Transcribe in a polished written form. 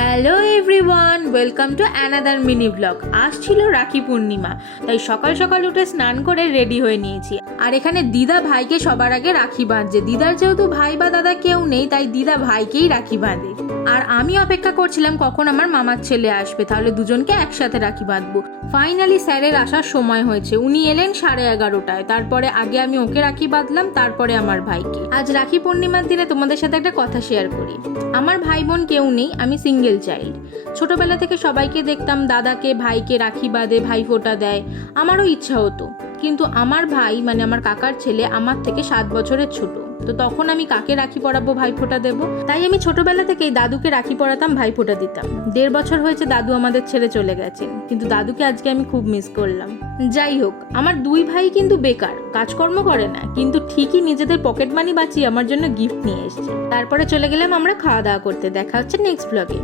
Hello everyone, welcome to another mini blog. আজ ছিল রাখি পূর্ণিমা, তাই সকাল সকাল উঠে স্নান করে রেডি হয়ে নিয়েছি। আর এখানে দিদা ভাইকে সবার আগে রাখি বাঁধছে। দিদার যেহেতু ভাই বা দাদা কেউ নেই, তাই দিদা ভাইকেই রাখি বাঁধে। আর আমি অপেক্ষা করছিলাম কখন আমার মামার ছেলে আসবে, তাহলে দুজনকে একসাথে রাখি বাঁধবো। ফাইনালি স্যারের আসার সময় হয়েছে। উনি এলেন 11:30টায়। তারপরে আগে আমি ওকে রাখি বাঁধলাম, তারপরে আমার ভাইকে। আজ রাখি পূর্ণিমার দিনে তোমাদের সাথে একটা কথা শেয়ার করি। আমার ভাই বোন কেউ নেই, আমি সিঙ্গেল চাইল্ড। ছোটবেলা থেকে সবাইকে দেখতাম দাদাকে ভাইকে রাখি বাঁধে, ভাই ফোঁটা দেয়। আমারও ইচ্ছা হতো, কিন্তু আমার ভাই মানে আমার কাকার ছেলে আমার থেকে 7 বছরের ছোট। তো তখন আমি কাকে রাখি পরাবো, ভাই ফোঁটা দেবো? তাই আমি ছোটবেলা থেকেই দাদুকে রাখি পরাতাম, ভাই ফোঁটা দিতাম। 1.5 বছর হয়েছে দাদু আমাদের ছেড়ে চলে গেছেন, কিন্তু দাদুকে আজকে আমি খুব মিস করলাম। যাই হোক, আমার 2 ভাই কিন্তু বেকার, কাজকর্ম করে না, কিন্তু ঠিকই নিজেদের পকেট মানি বাঁচিয়ে আমার জন্য গিফট নিয়ে এসেছে। তারপরে চলে গেলাম আমরা খাওয়া দাওয়া করতে। দেখা হচ্ছে নেক্সট ব্লগে।